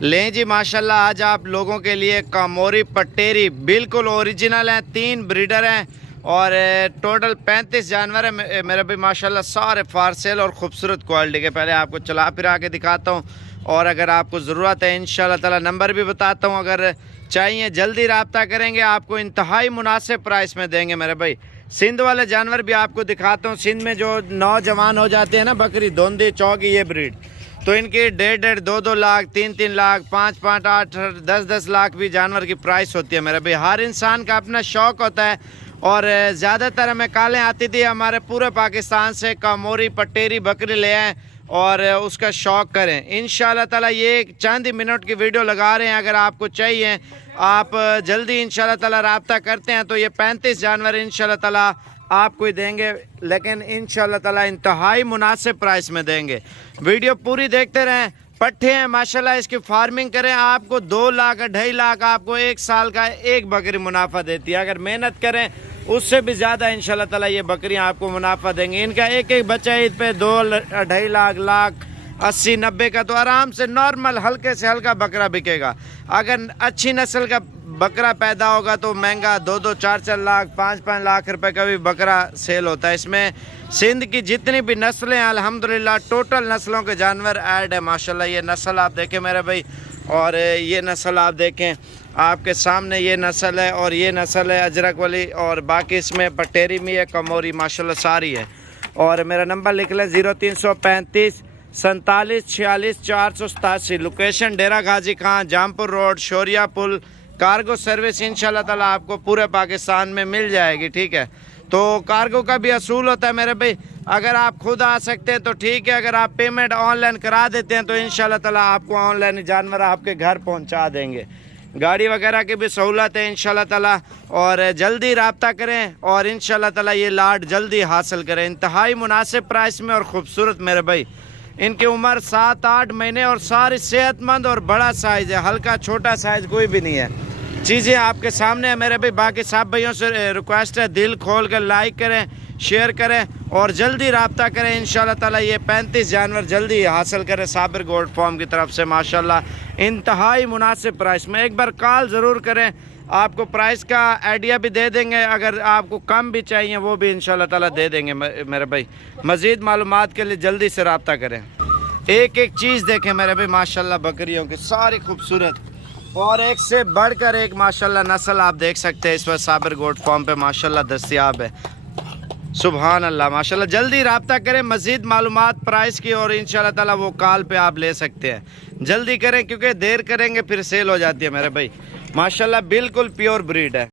लें जी माशाल्लाह, आज आप लोगों के लिए कामोरी पटेरी बिल्कुल ओरिजिनल हैं। 3 ब्रीडर हैं और टोटल 35 जानवर है मेरे भाई माशाल्लाह, सारे फारसेल और ख़ूबसूरत क्वालिटी के। पहले आपको चला फिरा के दिखाता हूँ और अगर आपको ज़रूरत है इंशाल्लाह ताला नंबर भी बताता हूँ, अगर चाहिए जल्दी रब्ता करेंगे, आपको इंतहाई मुनासिब प्राइस में देंगे मेरे भाई। सिंध वाले जानवर भी आपको दिखाता हूँ। सिंध में जो नौजवान हो जाते हैं ना, बकरी, धोंदी, चौकी, ये ब्रीड, तो इनकी 1.5 2 लाख, 3 लाख, 5 8 10 लाख भी जानवर की प्राइस होती है मेरे भाई। हर इंसान का अपना शौक़ होता है और ज़्यादातर हमें कॉलें आती थी हमारे पूरे पाकिस्तान से, कामोरी पटेरी बकरी ले आएँ और उसका शौक़ करें। इंशाल्लाह ताला ये चंद ही मिनट की वीडियो लगा रहे हैं, अगर आपको चाहिए आप जल्दी इंशाल्लाह ताला रब्ता करते हैं तो ये 35 जानवर इंशाल्लाह ताला आपको ही देंगे, लेकिन इंशाल्लाह ताला इंतहाई मुनासिब प्राइस में देंगे। वीडियो पूरी देखते रहें। पट्ठे हैं माशाल्लाह, इसकी फार्मिंग करें, आपको 2 लाख 2.5 लाख आपको 1 साल का एक बकरी मुनाफा देती है। अगर मेहनत करें उससे भी ज़्यादा इंशाल्लाह ताला ये बकरियां आपको मुनाफा देंगी। इनका एक बच्चा ईद पे 2 2.5 लाख 80 90 का तो आराम से नॉर्मल हल्के से हल्का बकरा बिकेगा। अगर अच्छी नस्ल का बकरा पैदा होगा तो महंगा 2 4 लाख 5 लाख रुपए का भी बकरा सेल होता है। इसमें सिंध की जितनी भी नस्लें हैं अल्हम्दुलिल्लाह टोटल नस्लों के जानवर ऐड है माशाल्लाह। ये नस्ल आप देखें मेरे भाई, और ये नस्ल आप देखें आपके सामने, ये नस्ल है और ये नस्ल है अजरक वाली, और बाकी इसमें पटेरी में है, कमोरी माशाल्लाह सारी है। और मेरा नंबर लिख लें 0335 47 46 487। लोकेशन डेरा गाजी खां, जामपुर रोड, शोरिया पुल। कार्गो सर्विस इंशाल्लाह ताला आपको पूरे पाकिस्तान में मिल जाएगी, ठीक है। तो कार्गो का भी असूल होता है मेरे भाई, अगर आप खुद आ सकते हैं तो ठीक है, अगर आप पेमेंट ऑनलाइन करा देते हैं तो इंशाल्लाह ताला आपको ऑनलाइन जानवर आपके घर पहुंचा देंगे। गाड़ी वगैरह की भी सहूलत है इंशाल्लाह ताला, और जल्दी रब्ता करें और इंशाल्लाह ताला ये लाट जल्दी हासिल करें इंतहाई मुनासिब प्राइस में और ख़ूबसूरत मेरे भाई। इनकी उम्र 7 8 महीने और सारी सेहतमंद और बड़ा साइज़ है, हल्का छोटा साइज़ कोई भी नहीं है। चीज़ें आपके सामने है मेरे भाई। बाकी सब भाइयों से रिक्वेस्ट है, दिल खोल कर लाइक करें, शेयर करें और जल्दी रब्ता करें इंशाल्लाह ताला ये 35 जानवर जल्दी हासिल करें साबिर गोल्ड फार्म की तरफ से माशाल्लाह इंतहाई मुनासिब प्राइस में। एक बार कॉल ज़रूर करें, आपको प्राइस का आइडिया भी दे देंगे, अगर आपको कम भी चाहिए वो भी इंशाल्लाह ताला दे देंगे मेरे भाई। मज़ीद मालूमात के लिए जल्दी से रब्ता करें। एक चीज़ देखें मेरे भाई माशाल्लाह, बकरियों की सारी खूबसूरत और एक से बढ़कर एक माशाल्लाह नस्ल आप देख सकते हैं इस वक्त साबिर गोट फार्म पे माशाल्लाह दस्तयाब है। सुभान अल्लाह माशाल्लाह। जल्दी रब्ता करें मज़ीद मालूमात प्राइस की और इंशाल्लाह ताला वो कॉल पे आप ले सकते हैं। जल्दी करें क्योंकि देर करेंगे फिर सेल हो जाती है मेरे भाई। माशाल्लाह बिल्कुल प्योर ब्रीड है।